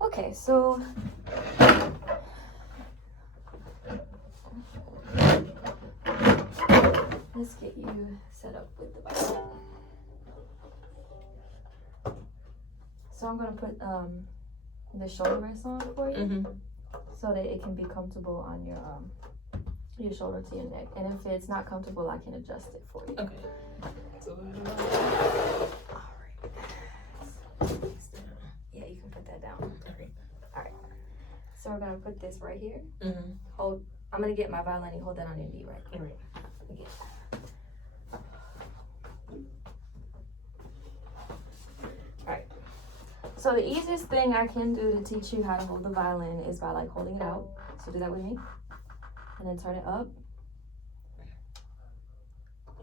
Okay, so let's get you set up with the violin. So I'm gonna put the shoulder rest on for you, so that it can be comfortable on your shoulder to your neck. And if it's not comfortable, I can adjust it for you. Okay. So yeah, you can put that down. Okay. All right. So we're gonna put this right here. Mm-hmm. Hold. I'm gonna get my violin. You hold that on your knee, right? All right. Okay. All right. So the easiest thing I can do to teach you how to hold the violin is by like holding it out. So do that with me, and then turn it up.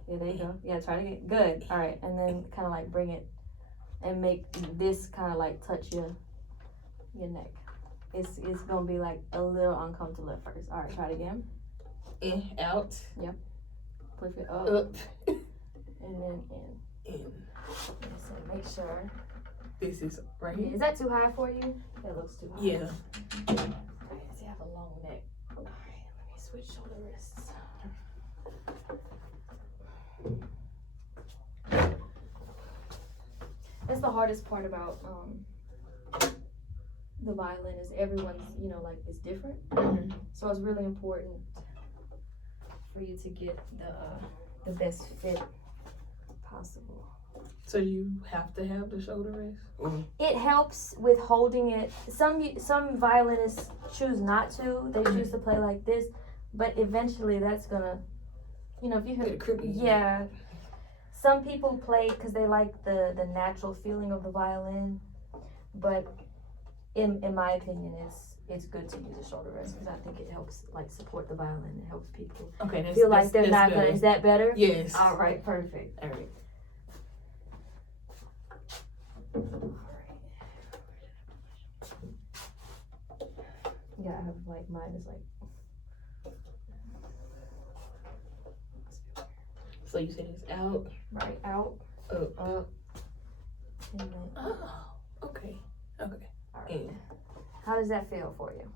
Yeah, there you go. Yeah, try to get good. All right, and then kind of like bring it and make this kind of like touch your neck. It's gonna be like a little uncomfortable at first. All right, try it again. In, out. Yep. Push it up. And then in. So make sure. This is right here. Is that too high for you? That looks too high. Yeah. All right, so you have a long neck. All right, let me switch shoulder wrists. That's the hardest part about the violin is everyone's, like is different. So it's really important for you to get the best fit possible. So you have to have the shoulder rest? It helps with holding it. Some violinists choose not to. They choose to play like this, but eventually that's gonna, if you hear, yeah. Some people play because they like the natural feeling of the violin, but in my opinion, it's good to use a shoulder rest because I think it helps like support the violin. It helps people feel like they're not gonna. Is that better? Yes. All right, perfect. All right. Yeah, I have like mine is like. So you said it's out, Right, out, up. and then Oh, okay. all right. How does that feel for you?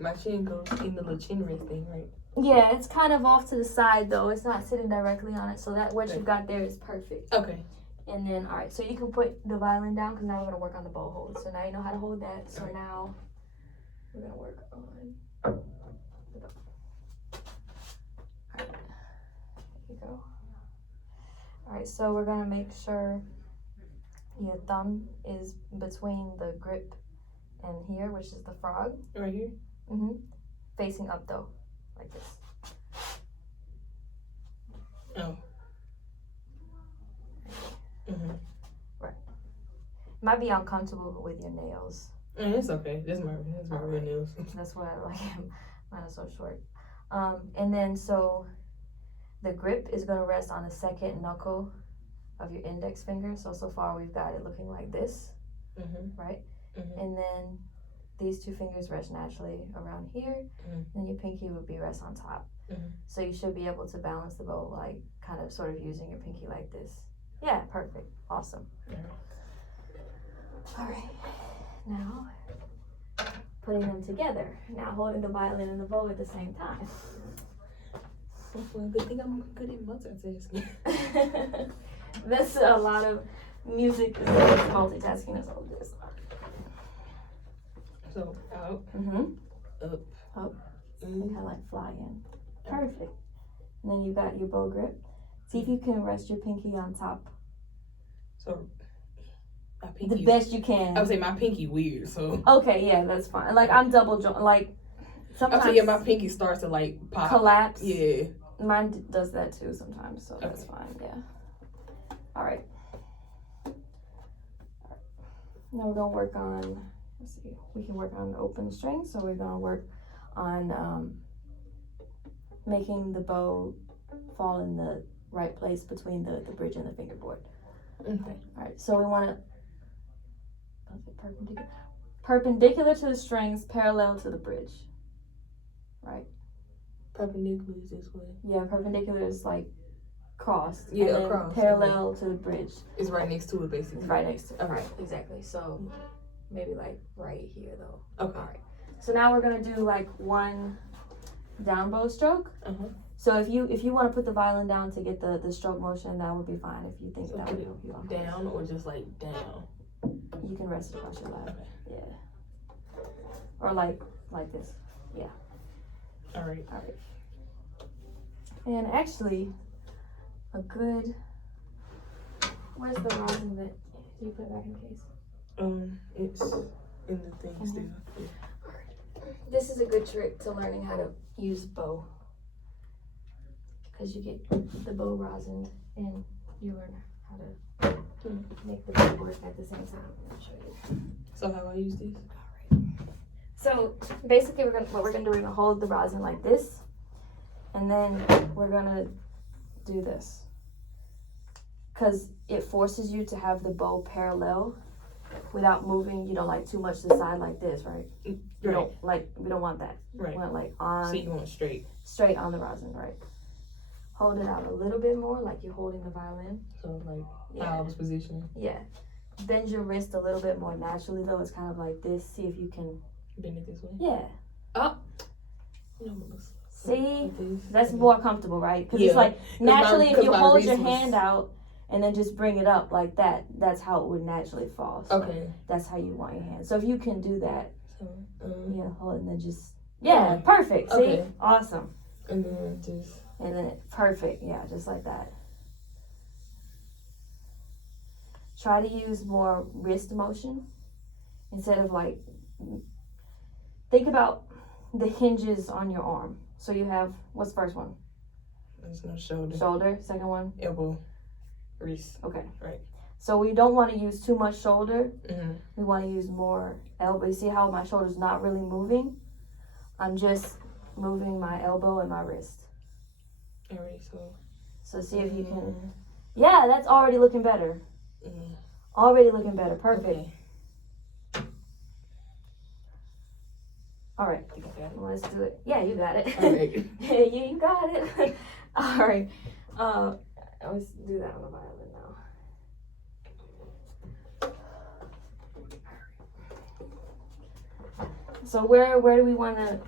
My chin goes in the little chin rest thing, right? Yeah, it's kind of off to the side though. It's not sitting directly on it, so that what you've got there is perfect. Okay. And then, all right, so you can put the violin down because now we're gonna work on the bow hold. So now you know how to hold that. So now we're gonna work on the bow. All right, there you go. All right, so we're gonna make sure your thumb is between the grip and here, which is the frog. Right here? Facing up though, like this. Oh. Right. Might be uncomfortable with your nails. It's okay. That's my real nails. That's why I like him. Mine are so short. And then so the grip is gonna rest on the second knuckle of your index finger. So far we've got it looking like this, right? And then these two fingers rest naturally around here, and your pinky would be rest on top. So you should be able to balance the bow, like kind of sort of using your pinky like this. Yeah, perfect. Awesome. All right. Now, putting them together. Now holding the violin and the bow at the same time. Well, good thing I'm good at multitasking. That's a lot of music multitasking is all this. So out, up, and kind of like fly in. Perfect. And then you got your bow grip. See if you can rest your pinky on top. So my pinky. The best you can. I would say my pinky weird. So. Okay, yeah, that's fine. Like I'm double joint. Like sometimes. I would say my pinky starts to like pop. Collapse. Yeah. Mine does that too sometimes, so that's fine. Yeah. All right. Now we're gonna work on. Let's see. We can work on open strings, so we're gonna work on making the bow fall in the right place between the bridge and the fingerboard. Okay. All right. So we want to perpendicular to the strings, parallel to the bridge. Right. Perpendicular is this way. Yeah, perpendicular is like crossed. Yeah, and across. Parallel to the bridge. It's right next to it, basically. It's right next to it. Right, exactly. So maybe like right here though. Okay. All right. So now we're gonna do like one down bow stroke. So if you want to put the violin down to get the stroke motion, that would be fine. If you think So that would help you out. Down or just like down? You can rest it across your lap. Okay. Yeah. Or like this. Yeah. All right. All right. And actually, a good. Where's the rosin that you put it back in the case? It's in the thing still. Yeah. This is a good trick to learning how to use bow. Because you get the bow rosin and you learn how to make the bow work at the same time. I'll show you. So how I use this? So basically what we're gonna do, we're gonna hold the rosin like this, and then we're gonna do this. Cause it forces you to have the bow parallel without moving, like too much to the side like this, right? We don't want that. Right. We want like on. So you want straight on the rosin, right? Hold it out a little bit more, like you're holding the violin. So like how I was positioning. Yeah. Bend your wrist a little bit more naturally though. It's kind of like this. See if you can bend it this way. Yeah. Oh. See, that's more comfortable, right? Because it's like naturally, if you hold your hand out and then just bring it up like that, that's how it would naturally fall. So okay. That's how you want your hand. So if you can do that, hold it and then just perfect. See, okay. Awesome. And then perfect. Yeah, just like that. Try to use more wrist motion instead of like. Think about the hinges on your arm. So you have, what's the first one? There's no shoulder. Shoulder. Second one? Elbow. Wrist. Okay. Right. So we don't want to use too much shoulder. Mm-hmm. We want to use more elbow. You see how my shoulder's not really moving? I'm just moving my elbow and my wrist. All right, So see if you can. Yeah, that's already looking better. Already looking better. Perfect. Okay. All right. Let's do it. Yeah, you got it. All right. Yeah, you got it. All right. Let's do that on the violin now. So where do we want to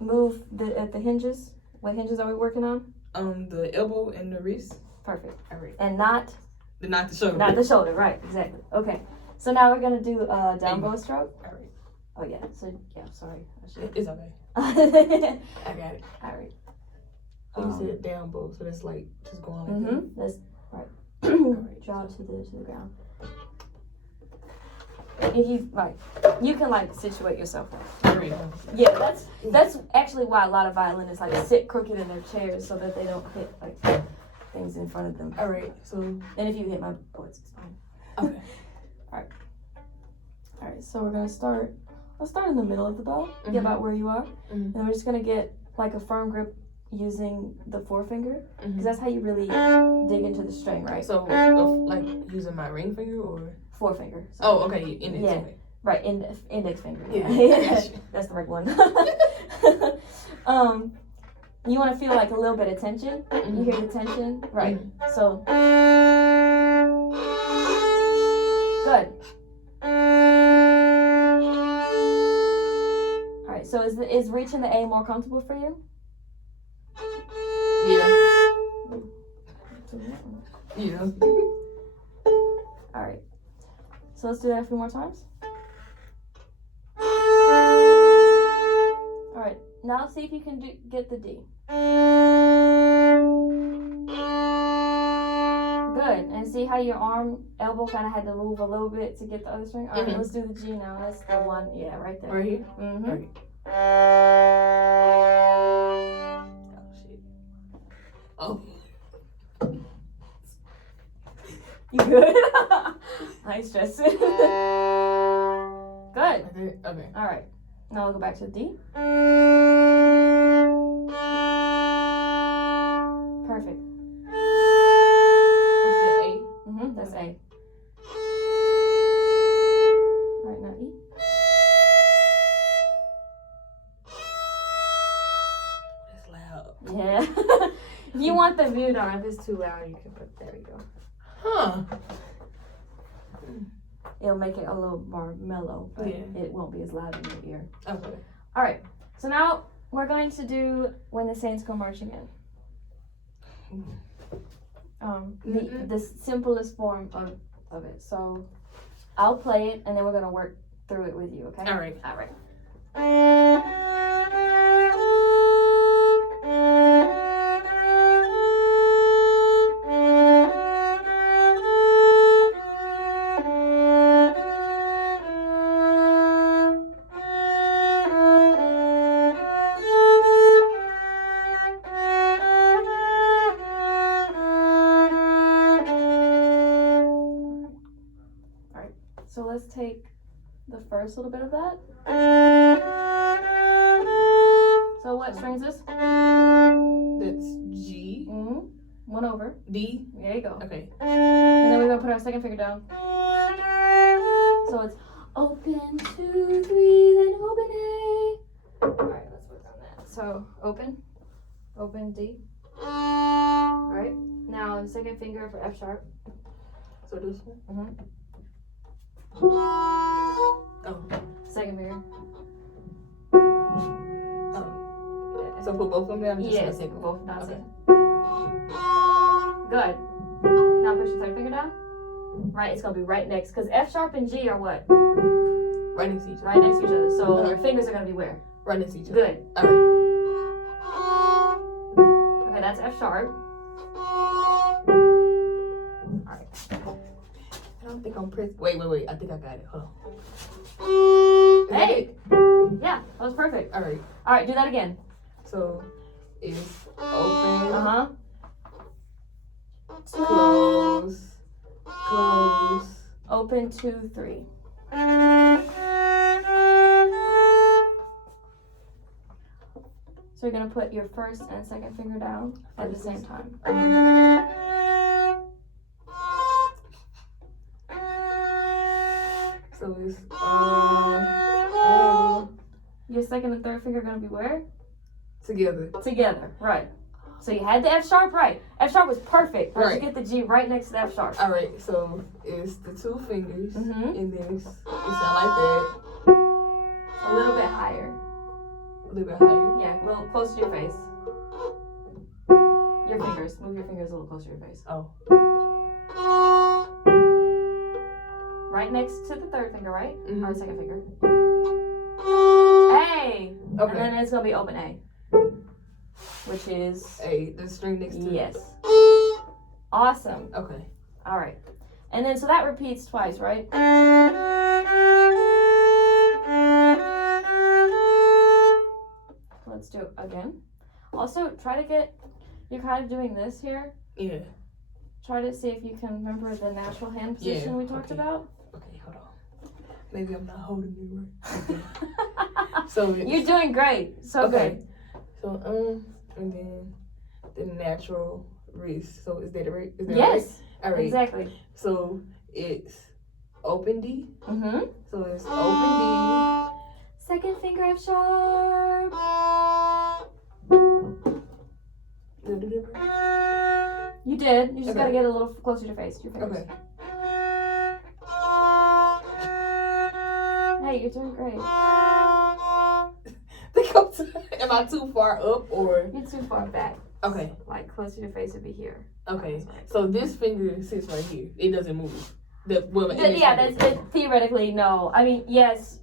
move at the hinges? What hinges are we working on? The elbow and the wrist. Perfect. All right. And not the shoulder. Not the shoulder, right? Exactly. Okay. So now we're gonna do a down bow stroke. All right. Oh yeah. So yeah. Sorry. It's okay. I got it. All right. So you said down bow, so that's like just going like that. That's right. Draw to the ground. If you can situate yourself. Right. Yeah, that's actually why a lot of violinists sit crooked in their chairs so that they don't hit things in front of them. All right. So. And if you hit my boards, it's fine. Okay. All right. So we're gonna start. Let's start in the middle of the bow. Get about where you are, and we're just gonna get like a firm grip using the forefinger, because that's how you really dig into the string, right? So like using my ring finger or forefinger. Oh, okay. Index. Yeah. Right. Index finger. Yeah. That's the right one. You want to feel like a little bit of tension. You hear the tension, right? So good. All right. So is reaching the A more comfortable for you? Yeah. All right. So let's do that a few more times. All right. Now see if you can get the D. Good. And see how your elbow kind of had to move a little bit to get the other string? All right, let's do the G now. That's the one. Yeah, right there. Right here? Mm-hmm. Right. Oh, shit. Oh. You good? I ain't stressing. Good. Okay. All right. Now we'll go back to the D. Perfect. What's that, A? That's A. All right, now E. That's loud. Yeah. If you want the view down, if it's too loud, you can put, there we go. Huh. it'll make it a little more mellow, but Yeah. it won't be as loud in your ear. Okay. All right. So now we're going to do When the Saints Go Marching In. The simplest form of it. So I'll play it, and then we're gonna work through it with you. Okay. All right. All right. So let's take the first little bit of that. So what string is this? That's G. Mm-hmm. One over. D. There you go. Okay. And then we're gonna put our second finger down. So it's open 2, 3, then open A. Alright, let's work on that. So open D. Alright. Now second finger for F sharp. So this one. Mm-hmm. Oh. Second finger. So put both of them down? Yes, both down. Okay. Good. Now push your third finger down. Right, it's gonna be right next, because F sharp and G are what? Right next to each other. Right next to each other. So your fingers are gonna be where? Right next to each other. Good. Alright. Okay, that's F sharp. Alright. I don't think I'm pressed. Wait. I think I got it. Hold on. Hey! Yeah, that was perfect. Alright. Alright, do that again. So it's open. Uh-huh. Close. Close. Open 2, 3. So you're gonna put your first and second finger down at the same time. So it's Your second and third finger are gonna be where? together. Together, right. So you had the F sharp right. F sharp was perfect. But Right. you get the G right next to the F sharp. Alright, so it's the two fingers, Mm-hmm. and then it sound like that. A little bit higher. A little bit higher. Yeah, a little closer to your face. Your fingers. Move your fingers a little closer to your face. Oh. Right next to the third finger, right? Mhm. Or second finger. A. Okay. And then it's gonna be open A. Which is The string next to yes. Awesome. Okay. All right. And then so that repeats twice, right? Let's do it again. Also, try to get. You're kind of doing this here. Yeah. Try to see if you can remember the natural hand position we talked about. Okay, hold on. Maybe I'm not holding it right. Okay. So You're doing great. So good. So and then the natural wrist. So is that it right? Is that Yes. right? All right. Exactly. So it's open D. Mm-hmm. So it's open Second finger F sharp. D. You did. You just Okay. gotta get a little closer to your face. Your fingers. Okay. Hey, you're doing great. Am I too far up or? You're too far back. Okay. Like closer to your face would be here. Okay. So this finger sits right here. It doesn't move. Theoretically no. I mean yes,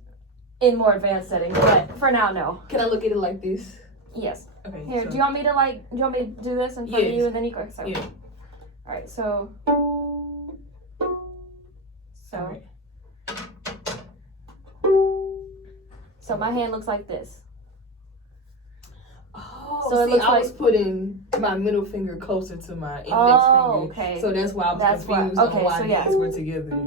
in more advanced settings, but for now no. Can I look at it like this? Yes. Okay. Here, so, do you want me to do this in front of Yes. you and then you go? So. Yeah. All right. So. Alright. So my hand looks like this. Oh, So it see, looks I like- was putting my middle finger closer to my index Oh, finger. okay. So that's why I was That's why- confused okay, on why so yeah. these were together.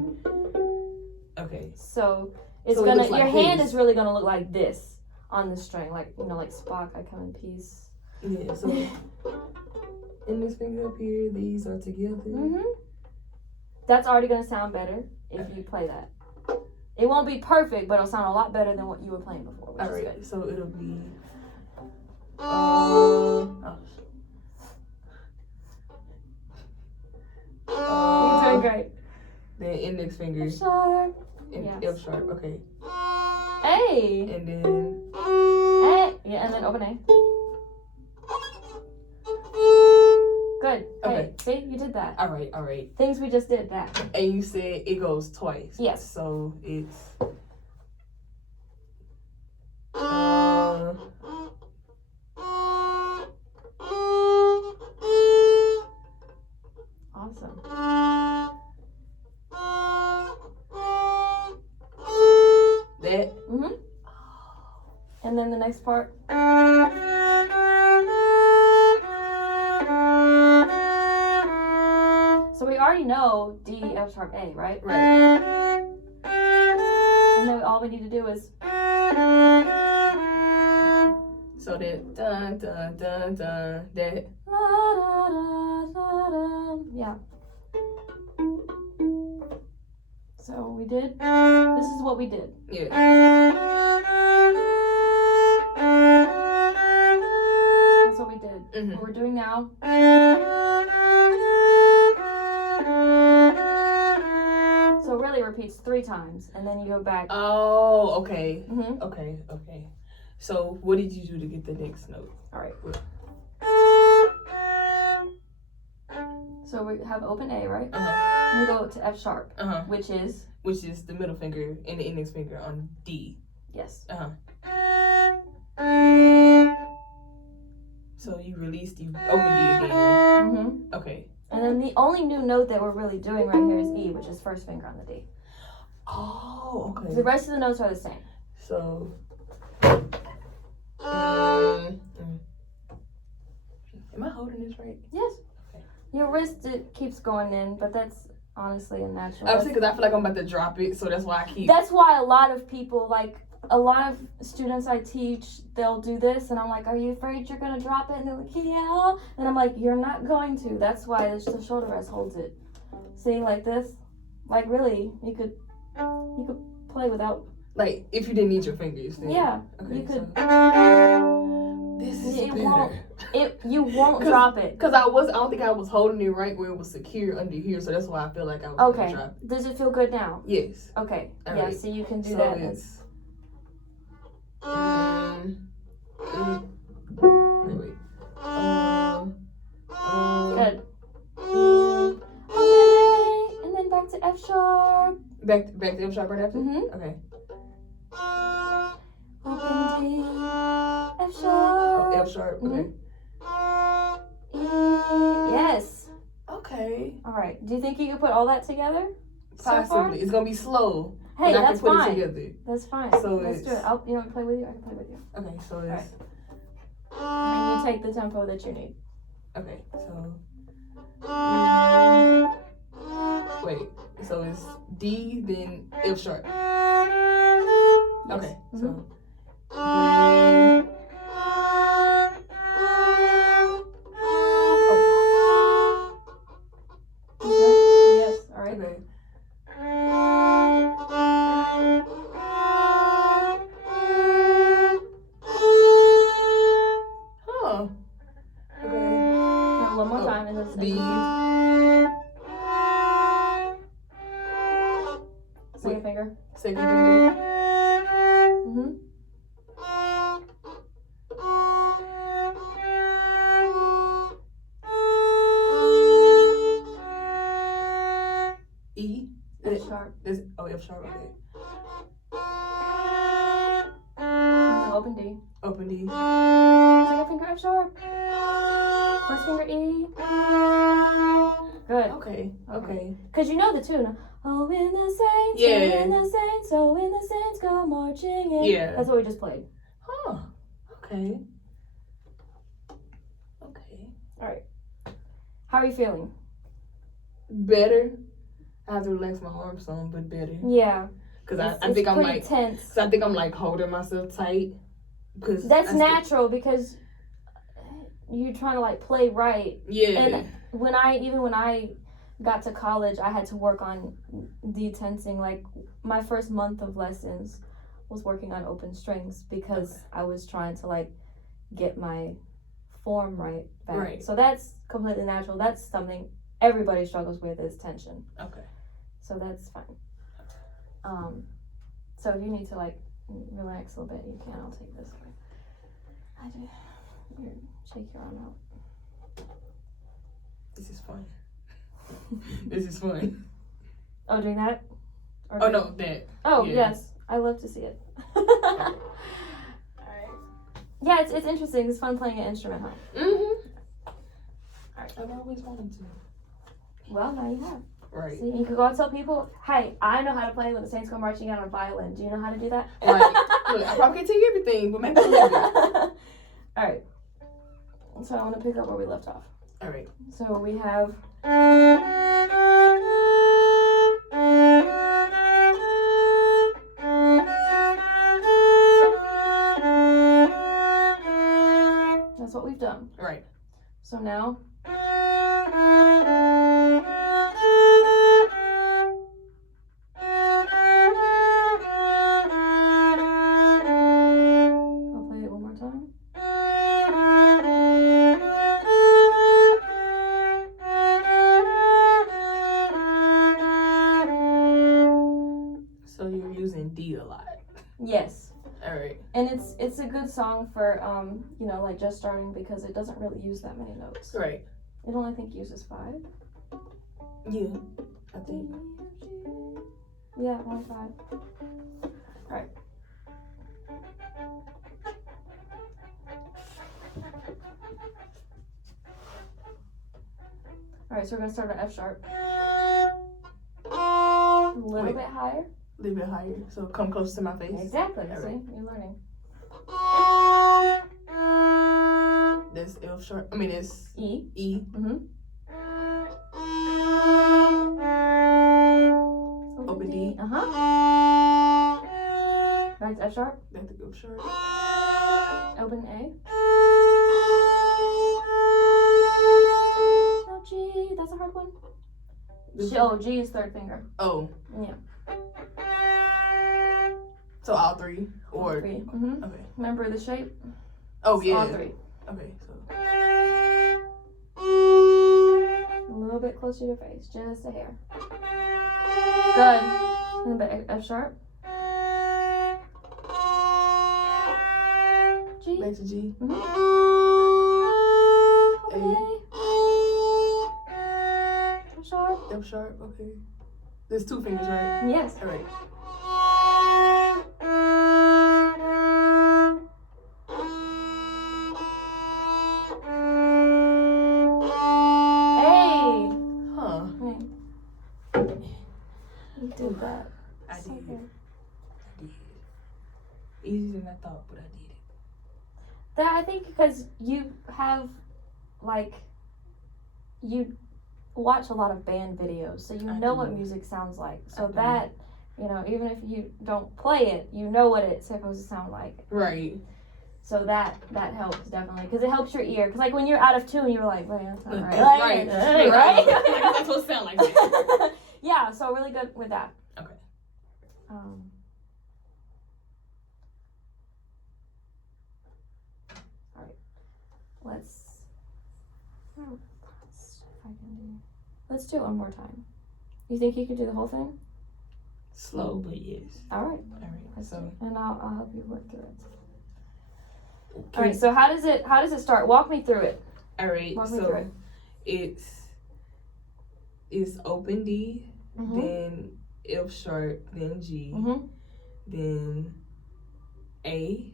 Okay. So it's So it gonna. looks like Your hand this. is really gonna look like this on the string, like like Spock. I come in peace. Yeah, so in this finger up here, these are together. Mhm. That's already gonna sound better if you play that. It won't be perfect, but it'll sound a lot better than what you were playing before, which is Alright, good. so it'll be You're doing great. then index finger, F sharp. and Yes. F sharp. Okay. A. And then A. Yeah, and then open A. Good. Okay. Hey, see, you did that. all right. Things we just did that. And you said it goes twice. Yes. So it's Awesome. that. Mhm. And then the next part. So we already know D, F sharp, A, right? Right. And then all we need to do is. So then dun dun dun dun that. Yeah. So we did. This is what we did. Yeah. That's what we did. Mhm. What we're doing now. So it really repeats 3 times, and then you go back. Oh, okay. Mhm. Okay. So what did you do to get the next note? All right. So we have open A, right? And we go to F sharp, which is the middle finger and the index finger on D. yes. So you release the open D again. Mhm. Okay. And then the only new note that we're really doing right here is E, which is first finger on the D. Oh, okay. The rest of the notes are the same. So. Am I holding this right? Yes. Okay. Your wrist, it keeps going in, but that's honestly a natural. I'm saying because I feel like I'm about to drop it, so that's why I keep. That's why a lot of people, like a lot of students I teach, they'll do this, and I'm like, "Are you afraid you're gonna drop it?" And they're like, "Yeah." And I'm like, "You're not going to." That's why the shoulder rest holds it. See, like this, like really, you could play without. Like if you didn't need your fingers. Then. Yeah, Okay, you could. This is It better. won't. You won't drop it. Cause I don't think I was holding it right where it was secure under here, so that's why I feel like I was Okay. gonna drop it. Does it feel good now? Yes. Okay. All Yeah. right. So you can do So that. it's. Wait. Good. And then back to F sharp. Back to F sharp right after. Mhm. Okay. Open D. F Oh, sharp. F sharp. Okay. E. Yes. Okay. All right. Do you think you could put all that together? So far? Possibly. It's gonna be slow. Hey, but I that's can put fine. it together. That's fine. So Let's do it. You want to play with you? I can play with you. Okay. So it's. And you take the tempo that you need. Okay. So. Wait. So it's D then F sharp. Okay. Mhm. So. D. Yes. All right. Okay. Huh. Okay. Now one more time, and then D. second finger. Second finger. Mhm. E. F sharp. F sharp. Okay. And then open D. Open D. Second finger F sharp. First finger E. Good. Okay. Cause you know the tune. Oh, in the saints, Yeah. oh, in the saints, oh, in the saints go marching in. Yeah. That's what we just played. Huh. Okay. All right. How are you feeling? Better. I have to relax my arms some, but better. Yeah. Cause It's I think I'm pretty like. tense. Cause I think I'm like holding myself tight. Cause That's natural because you're trying to like play right. Yeah. And when I got to college, I had to work on detensing. Like my first month of lessons was working on open strings because I was trying to like get my form right back. Right. So that's completely natural. That's something everybody struggles with is tension. Okay. so that's fine. So if you need to like relax a little bit, you can. I'll take this one. I do. Here, shake your arm out. This is fun. This is fun. Oh, doing that? Or Oh no, that. Oh Yeah. yes, I love to see it. Alright. Yeah, it's interesting. It's fun playing an instrument, huh? Alright. I've always wanted to. Well, now you have. Right. See, you could go and tell people, hey, I know how to play when the Saints go marching out on a violin. Do you know how to do that? Like, look, I probably can't tell you everything, but maybe a little bit. Alright. So I want to pick up where we left off. Alright. So we have. That's what we've done. Right. So now. I'll play it one more time. So you're using D a lot. Yes. Alright. And it's a good song for you know, like just starting because it doesn't really use that many notes. Right. It only, I think, uses 5. Yeah, I think. Yeah, only 5. Alright. Alright, so we're gonna start at F sharp. A little Wait. bit higher. A little bit higher, so come close to my face. Exactly. All See, right. you're learning. That's F sharp. I mean, it's E. E. Open D. Back to F sharp. Back to F sharp. Open A. No, G. That's a hard one. G, oh, G is third finger. Oh. Yeah. So all 3? Or 3. Okay. Remember the shape? Oh It's yeah. all 3. Okay, so A little bit closer to your face, just a hair. Good. And then F sharp. G. back to G. Okay. F sharp. F sharp, okay. There's 2 fingers, right? Yes. Alright. Hey. Huh. You did that. I So did. good. I did. Easier than I thought, but I did it. That, I think, because you have, like, you watch a lot of band videos, so you I know do. what music sounds like. So I do. that, you know, even if you don't play it, you know what it's supposed to sound like. Right. So that helps, definitely, because it helps your ear. Because, like, when you're out of tune, you're like, wait, that's not right. Right. Right? It's supposed to sound like that. Yeah, so really good with that. Okay. Alright. Let's do it one more time. You think you could do the whole thing? Slow, but yes. Alright. Alright. So And I'll help you work through it. okay. Alright, so how does it start? Walk me through it. Alright, Walk me through so it. it's open D, Mm-hmm. then F sharp, then G, Mm-hmm. then A,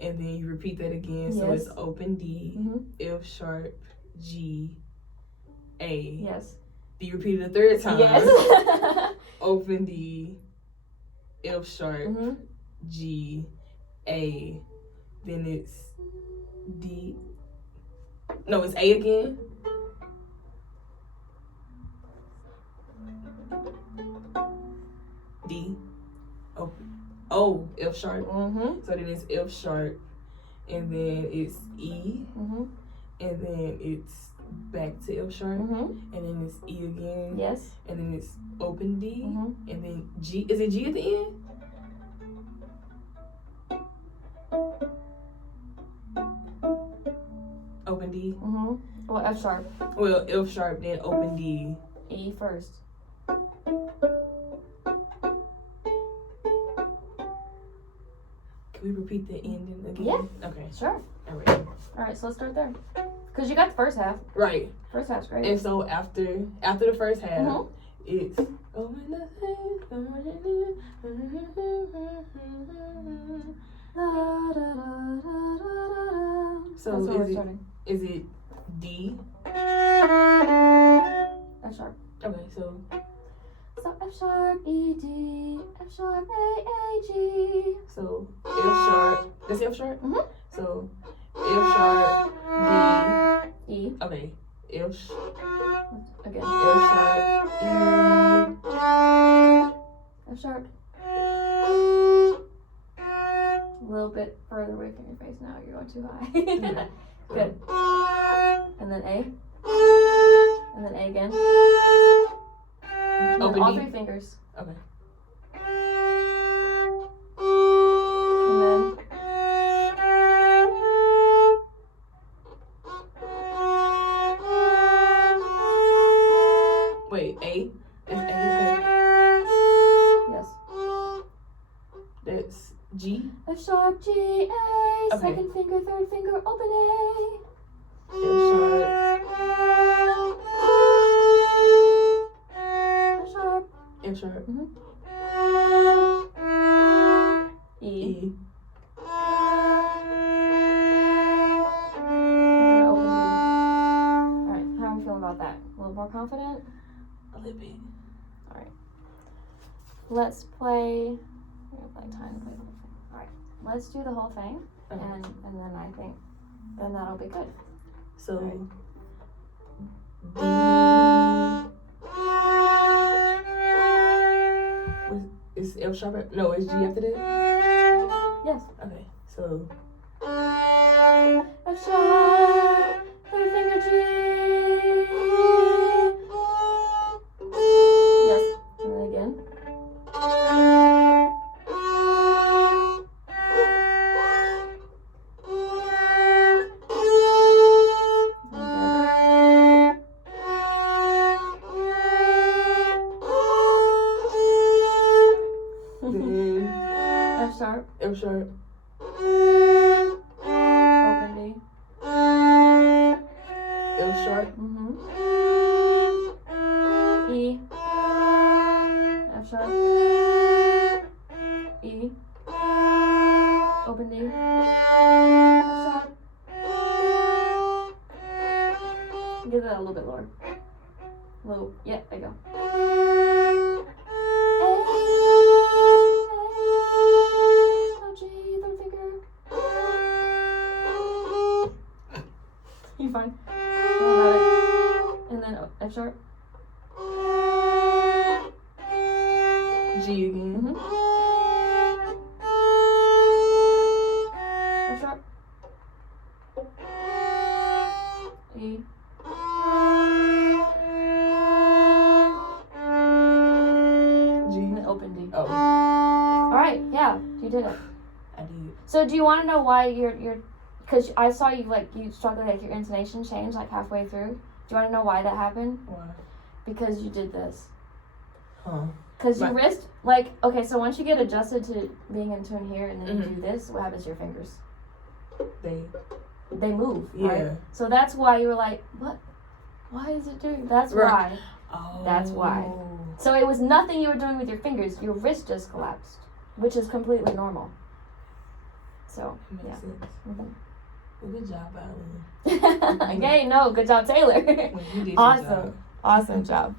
and then you repeat that again. So Yes. it's open D, Mm-hmm. F sharp, G, A. Yes. Then you repeat it a third time. Yes. Open D, F sharp, Mm-hmm. G, A. Then it's D. No, it's A again. D. O, F sharp. Mm-hmm. So then it's F sharp, and then it's E, Mm-hmm. and then it's back to F sharp, Mm-hmm. and then it's E again, Yes. and then it's open D, Mm-hmm. and then G. Is it G at the end? Open D. Mm-hmm. Well, F sharp. Well, F sharp, then open D. E first. Can we repeat the ending again? Yeah. Okay. Sure. Alright. Alright, so let's start there. Because you got the first half. Right. First half's great. And so after the first half, Mhm. it's oh when the thing, Da, da, da, da, da, da. So That's where we're is starting. it D? F sharp. Okay, so So F sharp, E, D, F sharp, A, G. so F sharp. That's F sharp. Mhm. So F sharp, D. E. Okay. F Again. sharp, E. F sharp. A little bit further away from your face now. You're going too high. Good. And then A. And then A again. And then Open all D. three fingers. Okay. And then Wait, A. That's A. yes. That's G. F sharp, G, A. Okay. Second finger, third finger, open A. F sharp, F sharp. F sharp, E. E. And open D. Alright, how are we feeling about that? A little more confident? A little bit. Let's play. We're gonna play time to play the whole thing. Alright, let's do the whole thing, Okay. and then I think then that'll be good. So Right. is F sharp? No, is G after that? Yes. Okay, so F sharp, third finger G. Yes, and then again. then F sharp, F sharp, open D. F sharp, E. F sharp. E. Open D. F sharp. Get that a little bit lower. Low. Yeah, there you go. A. G, third finger. You fine? Don't worry about it. And then F sharp. G again. F sharp. E. G. And then open D. Oh, Alright, yeah, you did it. I did. So do you want to know why you're because I saw you you struggled, like your intonation changed like halfway through. Do you want to know why that happened? Why? Because you did this. Huh. Because your Right. wrist, okay, so once you get adjusted to being in tune here and then you do this, what happens to your fingers? They move, right? Yeah. So that's why you were like, what? Why is it doing? That's Right. why. Oh. That's why. So it was nothing you were doing with your fingers. Your wrist just collapsed, which is completely normal. So, Makes yeah. sense. Mhm. Well, good job, Violin. Okay, no, good job, Taylor. You did your Awesome. job. Awesome job.